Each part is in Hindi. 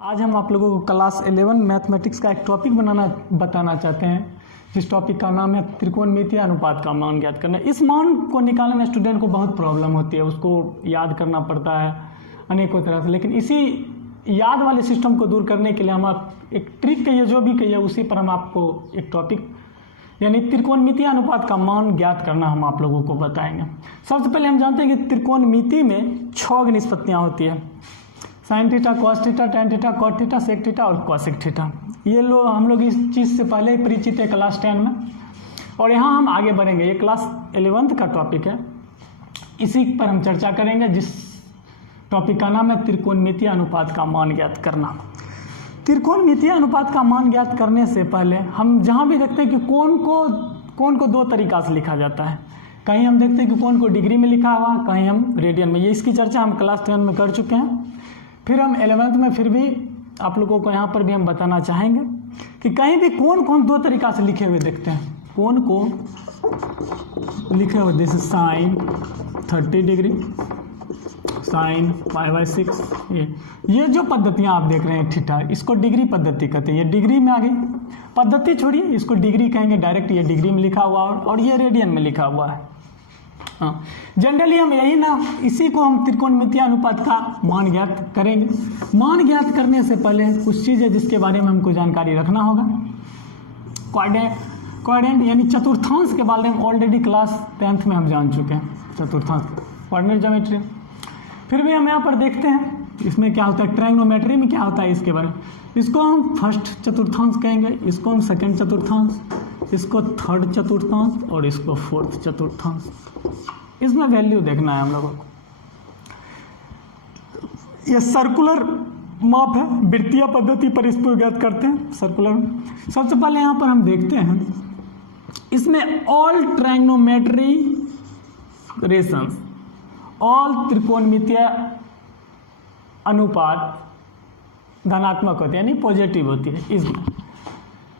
आज हम आप लोगों को क्लास 11 मैथमेटिक्स का एक टॉपिक बताना चाहते हैं, जिस टॉपिक का नाम है त्रिकोणमितीय अनुपात का मान ज्ञात करना। इस मान को निकालने में स्टूडेंट को बहुत प्रॉब्लम होती है, उसको याद करना पड़ता है अनेकों तरह से। लेकिन इसी याद वाले सिस्टम को दूर करने के लिए हम आप एक ट्रिक कहिए, जो भी कहिए, उसी पर हम आपको एक टॉपिक यानी त्रिकोणमितीय अनुपात का मान ज्ञात करना हम आप लोगों को बताएंगे। सबसे पहले हम जानते हैं कि त्रिकोणमिति में 6 निष्पत्तियाँ होती है, sine theta, cos theta, tan theta, cot theta, sec theta और कॉसेक थीटा। ये हम लोग इस चीज़ से पहले ही परिचित है क्लास 10 में, और यहाँ हम आगे बढ़ेंगे। ये क्लास 11th का टॉपिक है, इसी पर हम चर्चा करेंगे, जिस टॉपिक का नाम है त्रिकोणमितीय अनुपात का मान ज्ञात करना। त्रिकोणमितीय अनुपात का मान ज्ञात करने से पहले हम जहाँ भी देखते हैं कि कोण को दो तरीका से लिखा जाता है। कहीं हम देखते हैं कि कोण को डिग्री में लिखा हुआ, कहीं हम रेडियन में। ये इसकी चर्चा हम क्लास 10 में कर चुके हैं। फिर हम 11th में फिर भी आप लोगों को यहाँ पर भी हम बताना चाहेंगे कि कहीं भी कोण को हम दो तरीका से लिखे हुए देखते हैं। कोण को लिखे हुए जैसे साइन 30 डिग्री, साइन 5/6। ये जो पद्धतियाँ आप देख रहे हैं थीटा, इसको डिग्री पद्धति कहते हैं। ये डिग्री में आ गई, पद्धति छोड़िए, इसको डिग्री कहेंगे डायरेक्ट। ये डिग्री में लिखा हुआ और ये रेडियन में लिखा हुआ है। हाँ, जनरली हम यही ना, इसी को हम त्रिकोणमितीय अनुपात का मान ज्ञात करेंगे। मान ज्ञात करने से पहले कुछ चीज़ें जिसके बारे में हमको जानकारी रखना होगा। क्वाड्रेंट यानी चतुर्थांश के बारे में ऑलरेडी क्लास 10th में हम जान चुके हैं, चतुर्थांश कोऑर्डिनेट ज्योमेट्री। फिर भी हम यहाँ पर देखते हैं इसमें क्या होता है, ट्रायंगोमेट्री में क्या होता है इसके बारे में। इसको हम फर्स्ट चतुर्थांश कहेंगे, इसको हम सेकंड चतुर्थांश, इसको थर्ड चतुर्थांश और इसको फोर्थ चतुर्थांश। इसमें वैल्यू देखना है हम लोगों को। ये सर्कुलर माप है, वृत्तीय पद्धति पर इसको ज्ञात करते हैं सर्कुलर। सबसे पहले यहाँ पर हम देखते हैं इसमें ऑल ट्रायंगोमेट्री रेशंस, ऑल त्रिकोणमितीय अनुपात धनात्मक होती है यानी पॉजिटिव होती है इसमें।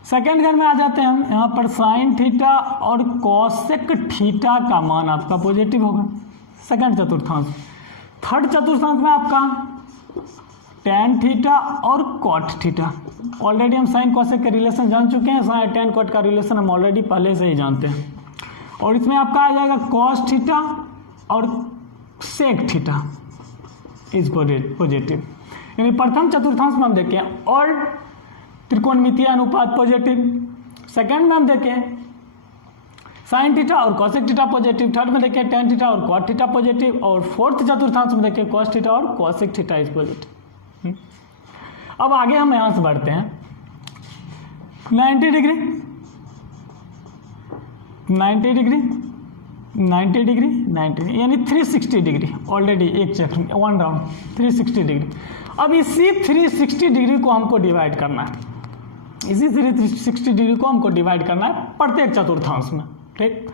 सेकेंड घर में आ जाते हैं हम, यहाँ पर साइन थीटा और कॉसेक थीटा का मान आपका पॉजिटिव होगा सेकेंड चतुर्थांश। थर्ड चतुर्थांश में आपका टेन थीटा और कॉट थीटा। ऑलरेडी हम साइन कॉसेक के रिलेशन जान चुके हैं, साइन टेन कॉट का रिलेशन हम ऑलरेडी पहले से ही जानते हैं। और इसमें आपका आ जाएगा कॉस थीटा और सेक थीटा इज पॉजिटिव। यानी प्रथम चतुर्थांश में हम देखें और त्रिकोणमितीय अनुपात पॉजिटिव, सेकंड में हम देखें साइन थीटा और कॉसेक थीटा पॉजिटिव, थर्ड में देखें टेन थीटा और कॉट थीटा पॉजिटिव, और फोर्थ चतुर्थांश में देखें कॉस थीटा और कॉसेक थीटा इज पॉजिटिव। अब आगे हम यहाँ से बढ़ते हैं 90 डिग्री, 90 डिग्री, 90 डिग्री, 90 यानी 360 डिग्री। ऑलरेडी एक चक्र वन राउंड 360 डिग्री। अब इसी 360 डिग्री को हमको डिवाइड करना है, इसी 360 डिग्री को हमको डिवाइड करना है प्रत्येक चतुर्थांश में। ठीक,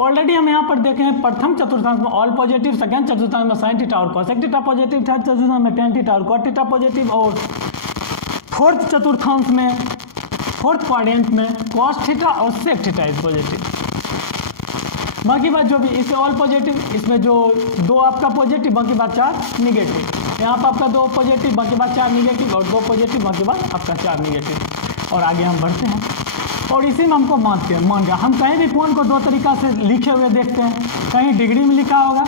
ऑलरेडी हम यहाँ पर देखें हैं प्रथम चतुर्थांश में ऑल पॉजिटिव, सेकंड चतुर्थांश में साइन थीटा और कॉसेक थीटा पॉजिटिव, थर्ड चतुर्थांश में टेन थीटा और कॉट थीटा पॉजिटिव, और फोर्थ चतुर्थांश में फोर्थ क्वाड्रेंट में कॉस थीटा और सेक थीटा इज पॉजिटिव। बाकी बात जो भी, इसे ऑल पॉजिटिव, इसमें जो दो आपका पॉजिटिव, बाकी बात 4 निगेटिव। यहाँ पर आपका 2 पॉजिटिव, बाकी बात 4 निगेटिव, और 2 पॉजिटिव, बाकी बात आपका 4 निगेटिव। और आगे हम बढ़ते हैं और इसी में हमको मान गया। हम कहीं भी कोण को दो तरीका से लिखे हुए देखते हैं, कहीं डिग्री में लिखा होगा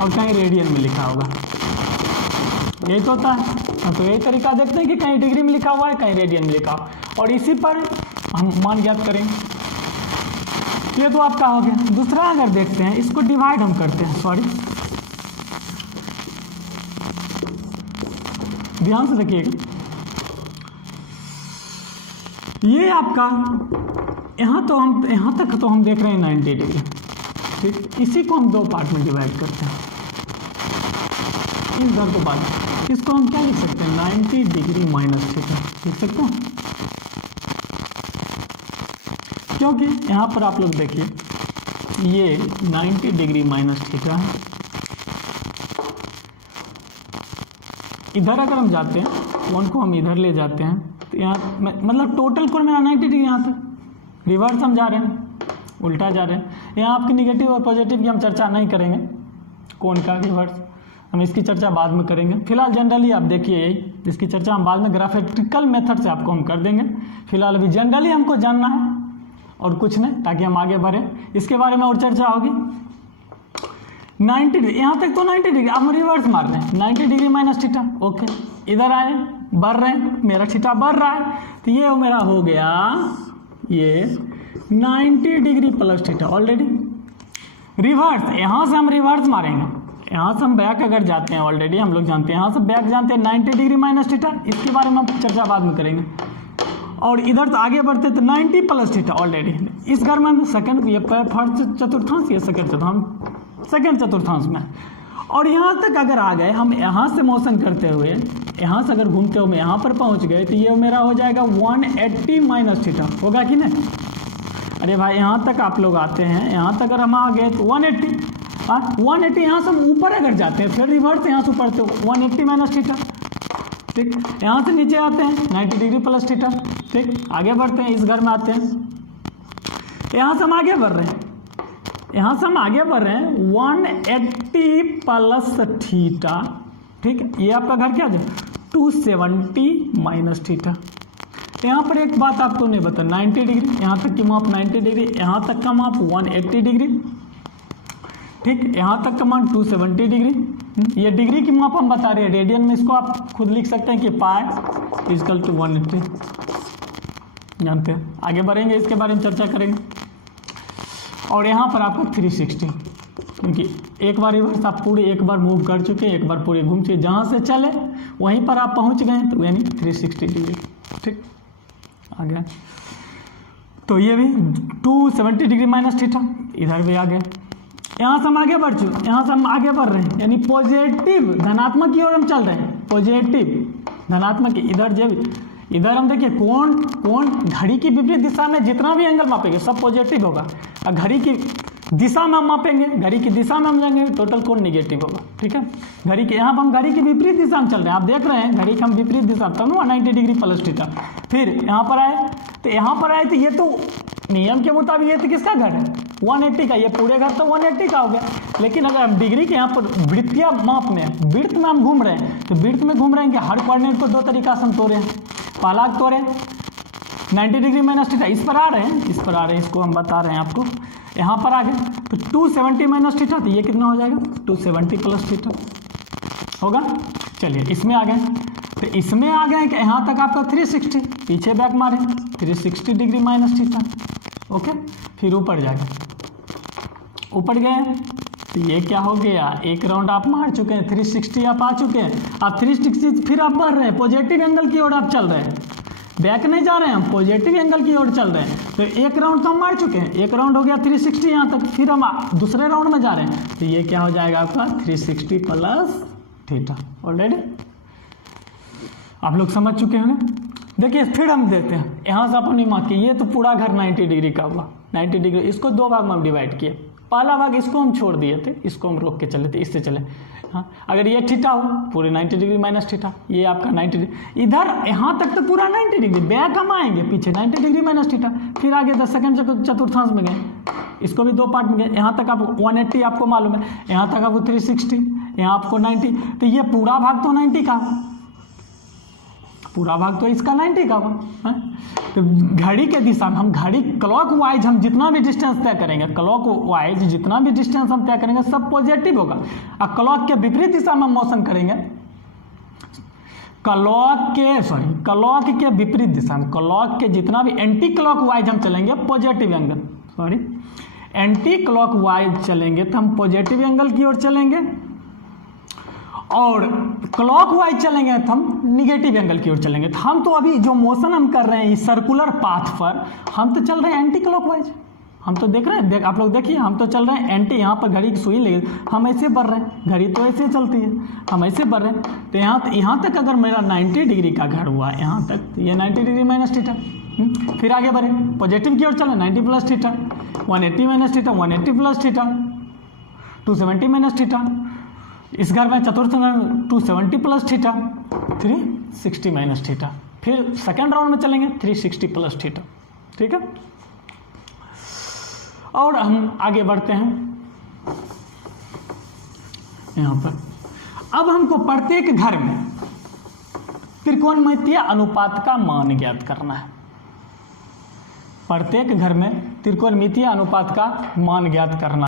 और कहीं रेडियन में लिखा होगा। यही तो होता है, हम तो यही तरीका देखते हैं कि कहीं डिग्री में लिखा हुआ है, कहीं रेडियन में लिखा हुआ, और इसी पर हम मान ज्ञात करेंगे। ये तो आपका हो गया। दूसरा अगर देखते हैं, इसको डिवाइड हम करते हैं, सॉरी ध्यान से देखिएगा। ये आपका यहाँ तक तो हम देख रहे हैं 90 डिग्री। ठीक, इसी को हम 2 पार्ट में डिवाइड करते हैं। इस दर को बाद इसको हम क्या लिख सकते हैं, 90 डिग्री माइनस थीटा लिख सकते हैं, क्योंकि यहाँ पर आप लोग देखिए ये 90 डिग्री माइनस थीटा है। इधर अगर हम जाते हैं, कोण को हम इधर ले जाते हैं, तो यहाँ मतलब टोटल कोण मेरा 90 डिग्री, यहाँ तक रिवर्स हम जा रहे हैं, उल्टा जा रहे हैं। यहाँ आपकी निगेटिव और पॉजिटिव की हम चर्चा नहीं करेंगे, कोण का रिवर्स हम इसकी चर्चा बाद में करेंगे। फिलहाल जनरली आप देखिए यही, इसकी चर्चा हम बाद में ग्राफिकल मेथड से आपको हम कर देंगे। फिलहाल अभी जनरली हमको जानना है और कुछ नहीं, ताकि हम आगे बढ़ें। इसके बारे में और चर्चा होगी। 90 डिग्री, यहाँ तक तो 90 डिग्री, आप रिवर्स मार रहे हैं, 90 डिग्री माइनस थीटा। ओके, इधर आए, बढ़ रहे हैं, मेरा थीटा बढ़ रहा है, तो ये मेरा हो गया ये 90 degree plus theta already. Reverse, यहाँ से हम रिवर्स मारेंगे, यहाँ से हम बैक अगर जाते हैं, ऑलरेडी हम लोग जानते हैं, यहाँ से बैक जानते हैं 90 डिग्री माइनस थीटा, इसके बारे में हम चर्चा बाद में करेंगे। और इधर तो आगे बढ़ते तो 90 प्लस थीटा ऑलरेडी। इस घर में हम सेकंड, ये फर्स्ट चतुर्थांश, ये सेकंड चतुर्थांश, सेकंड चतुर्थांश में। और यहाँ तक अगर आ गए हम, यहाँ से मोशन करते हुए, यहाँ से अगर घूमते हुए यहाँ पर पहुँच गए, तो ये मेरा हो जाएगा 180 माइनस थीटा, होगा कि नहीं? अरे भाई यहाँ तक आप लोग आते हैं, यहाँ तक अगर हम आ गए तो 180, 180 यहाँ से हम ऊपर अगर जाते हैं, फिर रिवर्स यहाँ से ऊपर तो 180 माइनस थीटा, ठीक। यहाँ से नीचे आते हैं 90 डिग्री प्लस थीटा, ठीक। आगे बढ़ते हैं, इस घर में आते हैं, यहाँ से हम आगे बढ़ रहे हैं, यहाँ से हम आगे बढ़ रहे हैं 180 प्लस थीटा, ठीक। ये आपका घर क्या है 270 माइनस थीटा। यहाँ पर एक बात आपको नहीं बता, 90 डिग्री, यहाँ तक की माप 90 डिग्री, यहाँ तक का माप 180 डिग्री, ठीक। यहाँ तक का मान 270 डिग्री। ये डिग्री की माप हम बता रहे हैं, रेडियन में इसको आप खुद लिख सकते हैं कि पाई इजकल टू 180, जानते हैं। आगे बढ़ेंगे, इसके बारे में चर्चा करेंगे। और यहाँ पर आपको 360, क्योंकि एक बार रिवर्स आप पूरे एक बार मूव कर चुके हैं, एक बार पूरे घूम चुके, जहाँ से चले वहीं पर आप पहुँच गए, तो यानी 360 डिग्री, ठीक। आ गया, तो ये भी 270 डिग्री माइनस थीटा, इधर भी आ गए। यहाँ से हम आगे बढ़ चुके, यहाँ से हम आगे बढ़ रहे हैं, यानी पॉजिटिव धनात्मक की ओर हम चल रहे हैं, पॉजिटिव धनात्मक। इधर जब इधर हम देखिए कोण घड़ी की विपरीत दिशा में जितना भी एंगल मापेंगे सब पॉजिटिव होगा, और घड़ी की दिशा में हम मापेंगे, घड़ी की दिशा में हम जाएंगे, टोटल कोण निगेटिव होगा, ठीक है। घड़ी के यहाँ पर हम घड़ी की विपरीत दिशा में चल रहे हैं, आप देख रहे हैं घड़ी की हम विपरीत दिशा, तब ना 90 डिग्री प्लस थीटा। फिर यहाँ पर आए, तो यहाँ पर आए तो ये तो नियम के मुताबिक ये तो किसका घर है 180 का, ये पूरे घर तो 180 का हो गया। लेकिन अगर हम डिग्री के यहाँ पर वृत्तीय माप में, वृत्त में हम घूम रहे हैं, तो वृत्त में घूम रहे हैं कि हर कोऑर्डिनेट को दो तरीका से हम तोड़े हैं। पहला तोड़े 90 डिग्री माइनस थीटा, इस पर आ रहे हैं, इस पर आ रहे हैं, इसको हम बता रहे हैं आपको। यहाँ पर आ गए तो 270 माइनस थीटा, तो ये कितना हो जाएगा 270 प्लस थीटा होगा। चलिए इसमें आ गए, तो इसमें आ गए कि यहाँ तक आपका 360, पीछे बैक मारे 360 डिग्री माइनस थीटा, ओके। फिर ऊपर जाएगा, ऊपर गए तो ये क्या हो गया, एक राउंड आप मार चुके हैं, 360 आप आ चुके हैं। आप 360 फिर आप बढ़ रहे हैं, पॉजिटिव एंगल की ओर आप चल रहे हैं, बैक नहीं जा रहे हैं, हम पॉजिटिव एंगल की ओर चल रहे हैं। तो एक राउंड तो हम मार चुके हैं, एक राउंड हो गया 360 यहाँ तक, फिर हम दूसरे राउंड में जा रहे हैं, तो ये क्या हो जाएगा आपका 360 प्लस थीटा। ऑलरेडी आप लोग समझ चुके होंगे। देखिए फिर हम देखते हैं, यहाँ से अपनी मात की, ये तो पूरा घर 90 डिग्री का हुआ, 90 डिग्री, इसको दो भाग में हम डिवाइड किए। पहला भाग इसको हम छोड़ दिए थे, इसको हम रोक के चले थे, इससे चले। हाँ, अगर ये थीटा हो पूरे 90 डिग्री माइनस थीटा, ये आपका 90 डिग्री, इधर यहाँ तक तो पूरा 90 डिग्री, बैक हम आएंगे पीछे 90 डिग्री माइनस थीटा, फिर आगे 10 सेकंड चतुर्थांश में गए, इसको भी दो पार्ट में गए। यहाँ तक आप 180 आपको मालूम है, यहाँ तक आपको 360, यहाँ आपको 90, तो ये पूरा भाग तो 90 का, पूरा भाग तो इसका 90 का हुआ। तो घड़ी के दिशा में हम, घड़ी क्लॉक वाइज हम जितना भी डिस्टेंस तय करेंगे, क्लॉक वाइज जितना भी डिस्टेंस हम तय करेंगे सब पॉजिटिव होगा। और क्लॉक के विपरीत दिशा में हम मोशन करेंगे, क्लॉक के विपरीत दिशा में, क्लॉक के जितना भी एंटी क्लॉक वाइज हम चलेंगे positive angle, anti clock wise चलेंगे तो हम पॉजिटिव एंगल की ओर चलेंगे, और क्लॉक वाइज चलेंगे तो हम निगेटिव एंगल की ओर चलेंगे। तो हम तो अभी जो मोशन हम कर रहे हैं इस सर्कुलर पाथ पर, हम तो चल रहे हैं एंटी क्लॉक वाइज, हम तो देख रहे हैं, आप लोग देखिए, हम तो चल रहे हैं एंटी, यहाँ पर घड़ी की सुई लगी, हम ऐसे बढ़ रहे हैं, घड़ी तो ऐसे चलती है, हम ऐसे बढ़ रहे हैं। तो यहाँ तक अगर मेरा 90 डिग्री का घर हुआ यहाँ तक, तो ये 90 डिग्री माइनस थीटा, फिर आगे बढ़े पॉजिटिव की ओर चले 90 plus theta, 180 minus theta, 180 plus theta, 270 minus theta, इस घर में चतुर्थ में 270 प्लस थीटा, 360 माइनस थीटा, फिर सेकेंड राउंड में चलेंगे 360 प्लस थीटा, ठीक है। और हम आगे बढ़ते हैं यहाँ पर। अब हमको प्रत्येक घर में त्रिकोणमितीय अनुपात का मान ज्ञात करना है। प्रत्येक घर में त्रिकोणमितीय अनुपात का मान ज्ञात करना।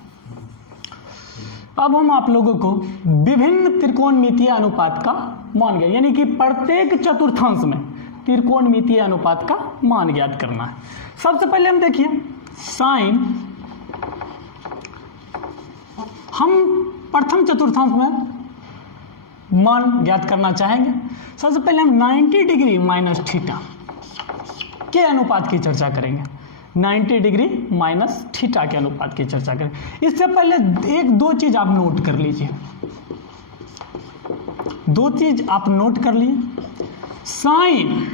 अब हम आप लोगों को विभिन्न त्रिकोणमितीय अनुपात का मान ज्ञात, यानी कि प्रत्येक चतुर्थांश में त्रिकोणमितीय अनुपात का मान ज्ञात करना है। सबसे पहले हम देखिए साइन, हम प्रथम चतुर्थांश में मान ज्ञात करना चाहेंगे। सबसे पहले हम 90 डिग्री माइनस थीटा के अनुपात की चर्चा करेंगे। 90 डिग्री माइनस थीटा के अनुपात की चर्चा करेंगे। इससे पहले एक दो चीज आप नोट कर लीजिए, दो चीज आप नोट कर लीजिए। साइन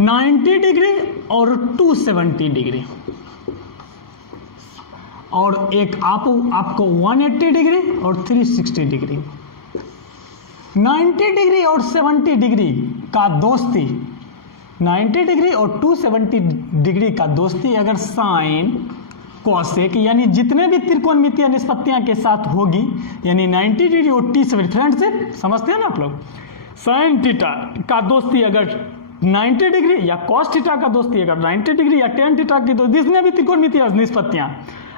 90 डिग्री और 270 डिग्री, और एक आपको 180 डिग्री और 360 डिग्री। 90 डिग्री और 70 डिग्री का दोस्ती, 90 डिग्री और 270 डिग्री का दोस्ती अगर साइन कॉसेक यानी जितने भी त्रिकोणमितीय निष्पत्तियां के साथ होगी, यानी 90 डिग्री और 270, फ्रेंड्स समझते हैं ना आप लोग, साइन थीटा का दोस्ती अगर 90 डिग्री या कॉस थीटा का दोस्ती अगर 90 डिग्री या टेन थीटा की, तो जितने भी त्रिकोणमितीय निष्पत्तियां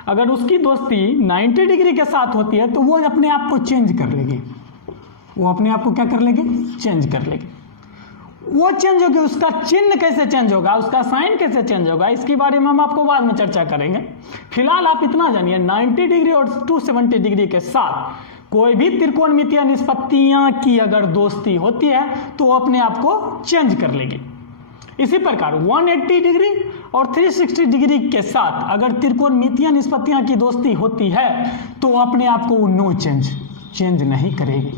अगर उसकी दोस्ती 90 डिग्री के साथ होती है तो वो अपने आप को चेंज कर लेगी। वो अपने आप को क्या कर लेगी? चेंज कर लेगी। वो चेंज होगी, उसका चिन्ह कैसे चेंज होगा, उसका साइन कैसे चेंज होगा, इसके बारे में हम आपको बाद में चर्चा करेंगे। फिलहाल आप इतना जानिए 90 डिग्री और 270 डिग्री के साथ कोई भी त्रिकोणमितीय निष्पत्तियां की अगर दोस्ती होती है तो वो अपने आप को चेंज कर लेगी। इसी प्रकार 180 डिग्री और 360 डिग्री के साथ अगर त्रिकोणमितीय निष्पत्तियां की दोस्ती होती है तो अपने आप को नो चेंज नहीं करेगी।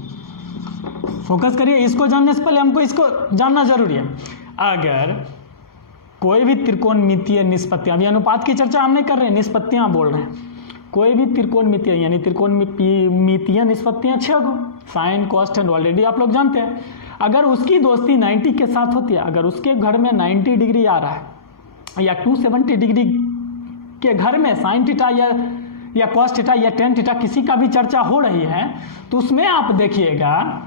फोकस करिए, इसको जानने से पहले हमको इसको जानना जरूरी है। अगर कोई भी त्रिकोणमितीय निष्पत्तियां, अभी अनुपात की चर्चा हम नहीं कर रहे हैं, निष्पत्तियां बोल रहे हैं। कोई भी त्रिकोणमितीय यानी त्रिकोणमितीय निष्पत्तियां 6 गो, साइन कॉस टेन ऑलरेडी आप लोग जानते हैं। अगर उसकी दोस्ती 90 के साथ होती है, अगर उसके घर में 90 डिग्री आ रहा है या 270 डिग्री के घर में साइन थीटा या कॉस थीटा या टेन थीटा किसी का भी चर्चा हो रही है, तो उसमें आप देखिएगा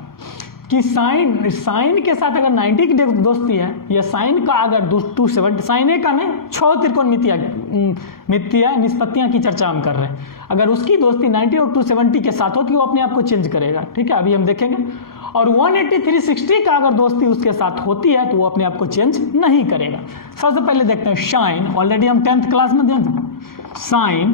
कि साइन के साथ अगर 90 की दोस्ती है या साइन का अगर 270, साइन का नहीं 6 त्रिकोणमितीय निष्पत्तियां की चर्चा हम कर रहे हैं, अगर उसकी दोस्ती 90 और 270 के साथ हो तो वो अपने आप को चेंज करेगा। ठीक है, अभी हम देखेंगे। और 180 360 का अगर दोस्ती उसके साथ होती है तो वो अपने आप को चेंज नहीं करेगा। सबसे पहले देखते हैं साइन, ऑलरेडी हम 10th क्लास में दें। साइन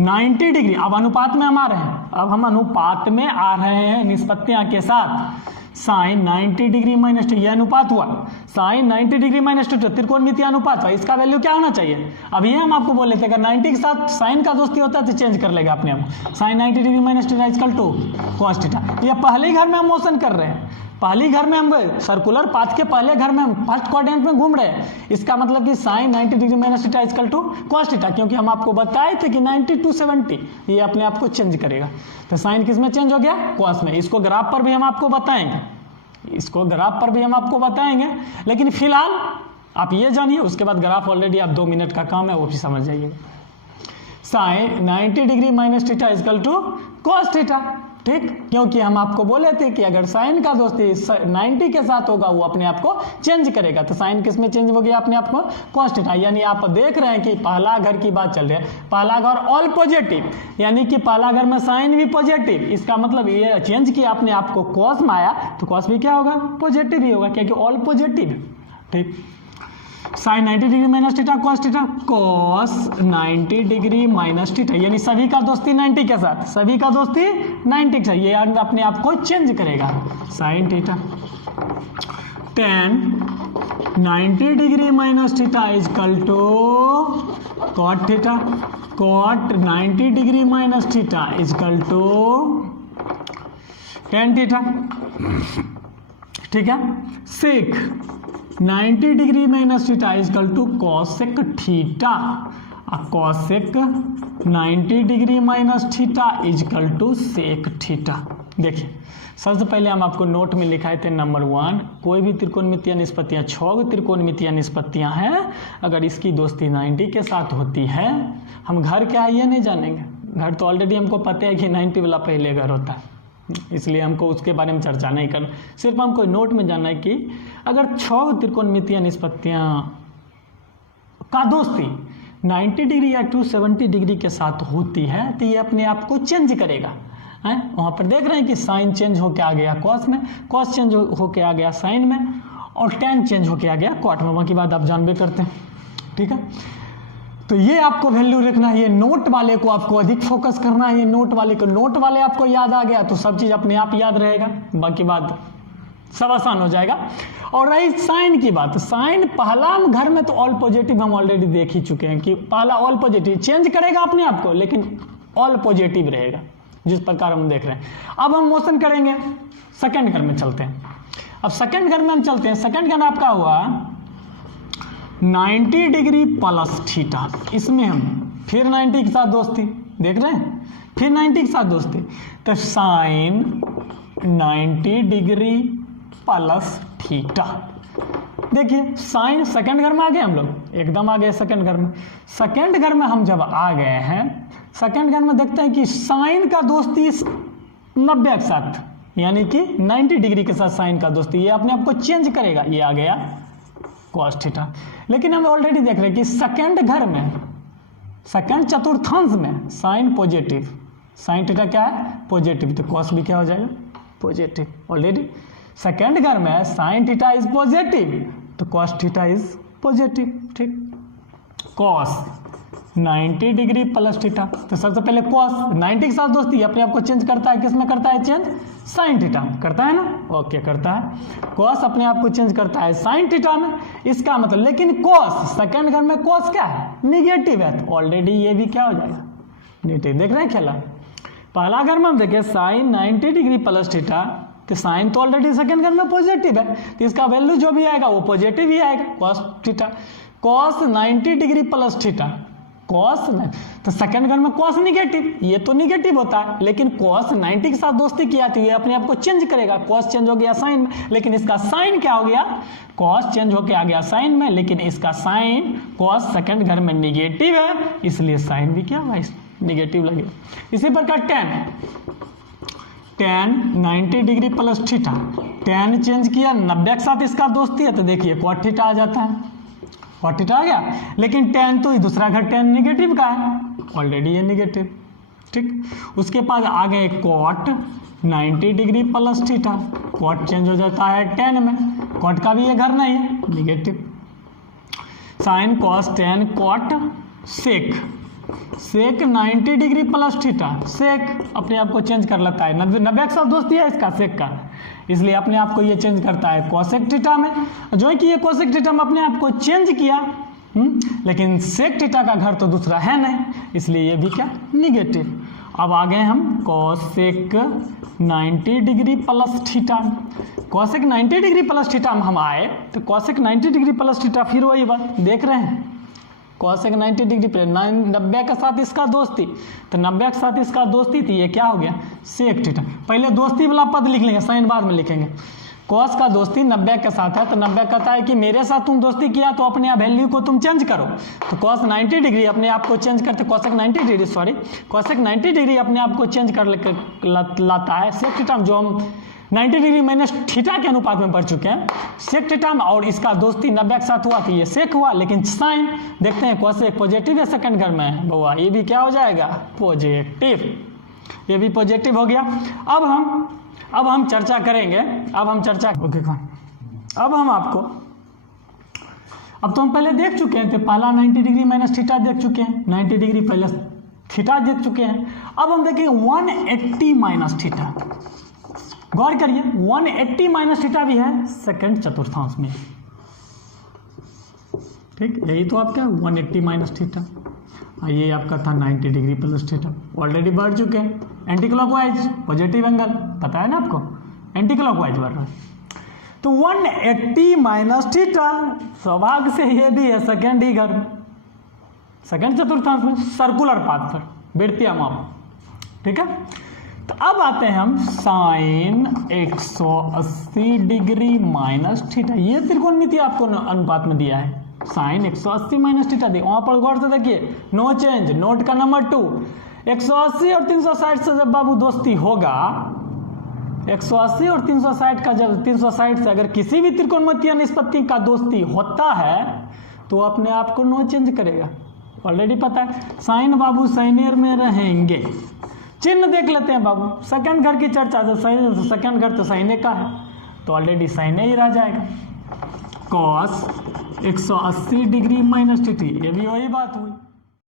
90 डिग्री, अब अनुपात में हम आ रहे हैं, अब हम अनुपात में आ रहे हैं निष्पत्तियां के साथ। साइन 90 डिग्री माइनस 2, यह अनुपात हुआ। साइन 90 डिग्री माइनस 2 त्रिकोणमितीय अनुपात हुआ। इसका वैल्यू क्या होना चाहिए? अब ये हम आपको बोले थे, अगर 90 के साथ साइन का दोस्ती होता है तो चेंज कर लेगा अपने आप। Sine 90 degree minus 2 equal to cos theta. ये पहले घर में हम मोशन कर रहे हैं, पहली घर में हम सर्कुलर पाथ के पहले घर में हम फर्स्ट क्वाड्रेंट में घूम रहे हैं। इसका मतलब कि sine 90 degree minus theta equal to cos theta, क्योंकि हम आपको बताए थे कि 90 to 70 ये अपने आप को चेंज करेगा। तो साइन किस में चेंज हो गया? कॉस में। इसको ग्राफ पर भी हम आपको बताएंगे, इसको ग्राफ पर भी हम आपको बताएंगे, लेकिन फिलहाल आप ये जानिए, उसके बाद ग्राफ ऑलरेडी आप 2 मिनट का काम है वो भी समझ जाइएगा। Sine 90 degree minus theta equal to cos theta. ठीक, क्योंकि हम आपको बोले थे कि अगर साइन का दोस्ती 90 के साथ होगा वो अपने आप को चेंज करेगा। तो साइन किस में चेंज हो गया अपने आप को? Cos theta. यानी आप देख रहे हैं कि पहला घर की बात चल रही है, पहला घर ऑल पॉजिटिव, यानी कि पहला घर में साइन भी पॉजिटिव। इसका मतलब ये चेंज किया अपने आप को कॉस में आया तो कॉस भी क्या होगा? पॉजिटिव ही होगा, क्योंकि ऑल पॉजिटिव। ठीक, sine 90 degree minus theta cos theta, cos 90 degree minus theta, यानी सभी का दोस्ती 90 के साथ, सभी का दोस्ती 90 के साथ, ये अपने आप को चेंज करेगा। Sine theta tan 90 degree minus theta equal to cot theta, cot 90 degree minus theta equal to tan theta. ठीक है, sec 90 degree minus theta equal to cosec theta, cosec 90 degree minus theta equal to sec theta. देखिए, सबसे पहले हम आपको नोट में लिखाए थे नंबर 1, कोई भी त्रिकोणमितीय निष्पत्तियां 6 त्रिकोणमितीय निष्पत्तियां हैं, अगर इसकी दोस्ती 90 के साथ होती है, हम घर क्या है ये नहीं जानेंगे, घर तो ऑलरेडी हमको पता है कि 90 वाला पहले घर होता है, इसलिए हमको उसके बारे में चर्चा नहीं करना। सिर्फ हमको नोट में जानना है कि अगर 6 त्रिकोणमितीय निष्पत्तियाँ का दोस्ती 90 डिग्री या 270 डिग्री के साथ होती है तो ये अपने आप को चेंज करेगा। हैं वहाँ पर देख रहे हैं कि साइन चेंज होके आ गया कॉस में, कॉस चेंज होके आ गया साइन में, और टेन चेंज होके आ गया कॉट में। बाकी बात आप जानबे करते हैं, ठीक है। तो ये आपको वैल्यू रखना है, ये नोट वाले को आपको अधिक फोकस करना है, ये नोट वाले को, नोट वाले आपको याद आ गया तो सब चीज़ अपने आप याद रहेगा, बाकी बात सब आसान हो जाएगा। और रही साइन की बात, साइन पहला घर में तो ऑल पॉजिटिव हम ऑलरेडी देख ही चुके हैं कि पहला ऑल पॉजिटिव चेंज करेगा अपने आप को, लेकिन ऑल पॉजिटिव रहेगा जिस प्रकार हम देख रहे हैं। अब हम मोशन करेंगे, सेकंड घर में चलते हैं। अब सेकंड घर में हम चलते हैं, सेकंड घर आपका हुआ 90 डिग्री प्लस थीटा, इसमें हम फिर 90 के साथ दोस्ती देख रहे हैं, फिर 90 के साथ दोस्ती, तो साइन 90 डिग्री प्लस थीटा। देखिए साइन सेकंड घर में आ गए हम लोग, एकदम आ गए सेकंड घर में। सेकंड घर में हम जब आ गए हैं, सेकंड घर में देखते हैं कि साइन का दोस्ती 90 के साथ, यानी कि 90 डिग्री के साथ साइन का दोस्ती, ये अपने आप को चेंज करेगा, ये आ गया कॉस थीटा। लेकिन हम ऑलरेडी देख रहे हैं कि सेकंड घर में, सेकंड चतुर्थांश में साइन पॉजिटिव, साइन थीटा क्या है पॉजिटिव, तो कॉस भी क्या हो जाएगा पॉजिटिव। ऑलरेडी सेकंड घर में साइन थीटा इज पॉजिटिव तो कॉस थीटा इज पॉजिटिव, ठीक। कॉस 90 डिग्री प्लस थीटा, तो सबसे पहले कॉस 90 के साथ दोस्ती अपने आप को चेंज करता है, किस में करता है चेंज, साइन थीटा करता है ना, ओके करता है। कॉस अपने आप को चेंज करता है साइन थीटा में, इसका मतलब, लेकिन कॉस सेकंड घर में कॉस क्या है निगेटिव है, तो ऑलरेडी ये भी क्या हो जाएगा नेगेटिव। देख रहे हैं खेला, पहला घर में हम देखें साइन 90 डिग्री प्लस थीटा, तो साइन तो ऑलरेडी सेकंड घर में पॉजिटिव है, तो इसका वैल्यू जो भी आएगा वो पॉजिटिव ही आएगा cos theta. Cos 90 degree plus theta, cos, तो सेकंड घर में कॉस निगेटिव, ये तो निगेटिव होता है, लेकिन कॉस 90 के साथ दोस्ती किया तो ये अपने आप को चेंज करेगा, कॉस चेंज हो गया साइन में, लेकिन इसका साइन क्या हो गया, कॉस चेंज होके आ गया साइन में, लेकिन इसका साइन कॉस सेकंड घर में निगेटिव है, इसलिए साइन भी क्या हुआ निगेटिव लगे। इसी प्रकार ten 90 degree plus theta, ten change किया 90 के साथ इसका दोस्ती है, तो देखिए कॉट थीटा आ जाता है, कॉट थीटा आ गया, लेकिन टेन तो दूसरा घर टेन निगेटिव का है, ऑलरेडी ये निगेटिव, ठीक। उसके बाद आ गए cot 90 degree plus theta, cot change हो जाता है टेन में, कॉट का भी ये घर नहीं है negative. Sine cos tan cot sec, sec 90 degree plus theta, sec अपने आप को चेंज कर लेता है, 90 के साथ दोस्ती है इसका सेक का, इसलिए अपने आप को ये चेंज करता है कोसेक थीटा में। जो है कि ये कोसेक थीटा में अपने आप को चेंज किया, लेकिन सेक थीटा का घर तो दूसरा है नहीं, इसलिए ये भी क्या निगेटिव। अब आ गए हम cosec 90 degree plus theta, cosec 90 degree plus theta में हम आए तो कोसेक 90 डिग्री प्लस थीटा, फिर वही बात देख रहे हैं, कोसेक 90 डिग्री प्लस 90 के साथ इसका दोस्ती, तो 90 के साथ इसका दोस्ती थी, ये क्या हो गया सेक थीटा। पहले दोस्ती वाला पद लिख लेंगे, साइन बाद में लिखेंगे। कॉस का दोस्ती 90 के साथ है, तो 90 कहता है कि मेरे साथ तुम दोस्ती किया तो अपने आप वैल्यू को तुम चेंज करो, तो कॉस 90 डिग्री अपने आप को चेंज करते, cosec 90 degree sorry cosec 90 degree अपने आप को चेंज कर लाता है सेक थीटा में, जो हम 90 डिग्री माइनस थीटा के अनुपात में पढ़ चुके हैं सेक थीटा में, और इसका दोस्ती 90 के साथ हुआ तो ये सेक हुआ, लेकिन साइन देखते हैं कोसेक पॉजिटिव है सेकंड घर में है बउआ, ये भी क्या हो जाएगा पॉजिटिव, ये भी पॉजिटिव हो गया। अब हम चर्चा करेंगे, अब हम आपको, अब तो हम पहले देख चुके हैं, तो पहला 90 डिग्री माइनस थीटा देख चुके हैं, 90 डिग्री प्लस थीटा देख चुके हैं। अब हम देखेंगे 180 माइनस थीटा, गौर करिए 180 माइनस थीटा भी है सेकंड चतुर्थांश में, ठीक, यही तो आपका 180 माइनस थीटा, ये आपका था 90 डिग्री प्लस थीटा, ऑलरेडी बढ़ चुके हैं, एंटी क्लॉकवाइज पॉजिटिव एंगल पता है ना आपको, एंटी क्लॉकवाइज बढ़ रहा है, तो 180 माइनस थीटा सौभाग्य से ये भी है सेकंड ही घर, सेकंड चतुर्थांश में सर्कुलर पाथ पर वृत्तीय माप, ठीक है। तो अब आते हैं हम साइन 180 डिग्री माइनस थीटा, ये त्रिकोणमिति आपको अनुपात में दिया है, साइन 180 माइनस थीटा, वहां पर गौर से देखिए नो चेंज, नोट का नंबर 2, 180 और 360 से जब बाबू दोस्ती होगा, 180 और 360 का जब 360 से अगर किसी भी त्रिकोणमितीय निष्पत्ति का दोस्ती होता है तो अपने आप को नो चेंज करेगा, ऑलरेडी पता है। साइन बाबू साइनेर में रहेंगे। चिन्ह देख लेते हैं बाबू, सेकंड घर की चर्चा, जब सेकंड घर तो साइने का है तो ऑलरेडी साइने ही रह जाएगा। कॉस 180 डिग्री माइनस 30, ये भी वही बात हुई।